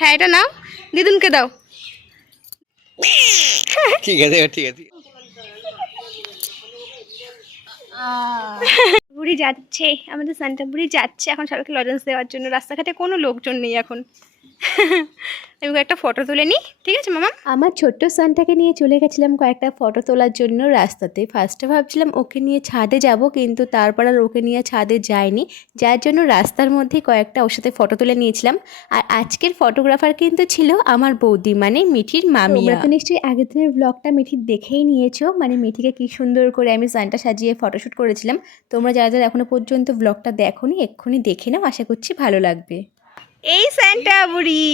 হ্যাঁ এটা নাও, দিদুনকে দাও। ঠিক আছে ঠিক আছে। বুড়ি যাচ্ছে, আমাদের সান্টা বুড়ি যাচ্ছে এখন সবাইকে লজেন্স দেওয়ার জন্য। রাস্তাঘাটে কোনো লোকজন নেই এখন। আমি একটা ফটো তুলে নিই, ঠিক আছে মামা? আমার ছোট্ট সানটাকে নিয়ে চলে গেছিলাম কয়েকটা ফটো তোলার জন্য রাস্তাতে। ফার্স্টে ভাবছিলাম ওকে নিয়ে ছাদে যাব, কিন্তু তারপর আর ওকে নিয়ে ছাদে যাইনি, যার জন্য রাস্তার মধ্যে কয়েকটা ওর সাথে ফটো তুলে নিয়েছিলাম। আর আজকের ফটোগ্রাফার কিন্তু ছিল আমার বৌদি, মানে মিঠির মামি। তোমরা তো নিশ্চয়ই আগের দিনের ব্লগটা মিঠির দেখেই নিয়েছো, মানে মিঠিকে কি সুন্দর করে আমি সানটা সাজিয়ে ফটোশ্যুট করেছিলাম। তোমরা যারা যারা এখনো পর্যন্ত ব্লগটা দেখোনি এক্ষুনি দেখে নাও, আশা করছি ভালো লাগবে। এই সান্টা বুড়ি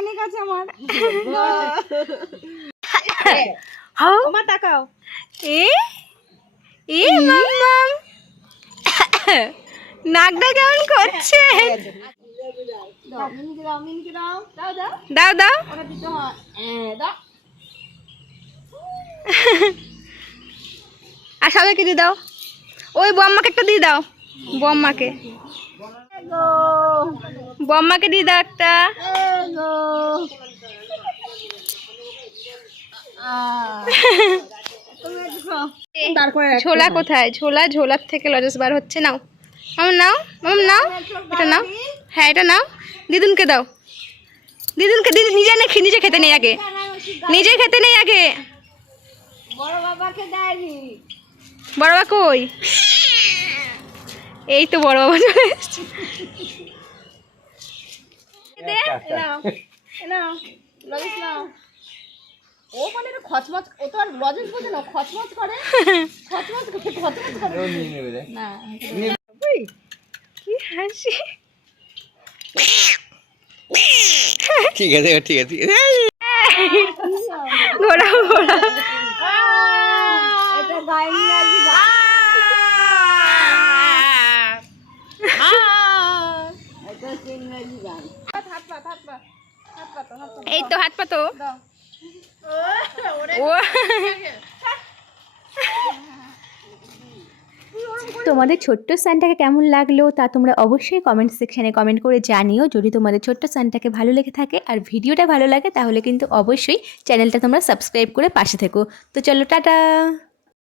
অনেক আছে আমার। তাকাও এ মাম্মাম, নাকটা কেমন করছে? দাও দাও, আর সবাইকে দিয়ে দাও। ওই বম্মাকে একটা দিয়ে দাও, বম্মাকে বম্মাকে দিয়ে দাও একটা। ঝোলা কোথায়? ঝোলা, ঝোলার থেকে লজেন্স বার হচ্ছে। নাও মাম, নাও মাম, নাও এটা নাও। হ্যাঁ এটা নাও, দিদুনকে দাও। দিদুনকে, দিদি নিজে নিজে খেতে নেই আগে, নিজে খেতে নেই আগে। বড় বাবাকে দেয়নি। বড় বাবা কই? এই তো বড় বাবা চলে এসেছে। ও মানে খচমচ, ও তো আর লজেন্স বোঝে না, খচমচ করে, খচমচ করে না। কি হাসি! ঠিক আছে ঠিক আছে। ঘোড়া ঘোড়া এটা গায়ে লাগি না। এটা সিংহাজি গান। এই তো হাত পাতো। তোমাদের ছোট্ট সানটাকে কেমন লাগলো তা তোমরা অবশ্যই কমেন্ট সেকশানে কমেন্ট করে জানিও। যদি তোমাদের ছোট্ট সানটাকে ভালো লেগে থাকে আর ভিডিওটা ভালো লাগে তাহলে কিন্তু অবশ্যই চ্যানেলটা তোমরা সাবস্ক্রাইব করে পাশে থেকো। তো চলো টাটা।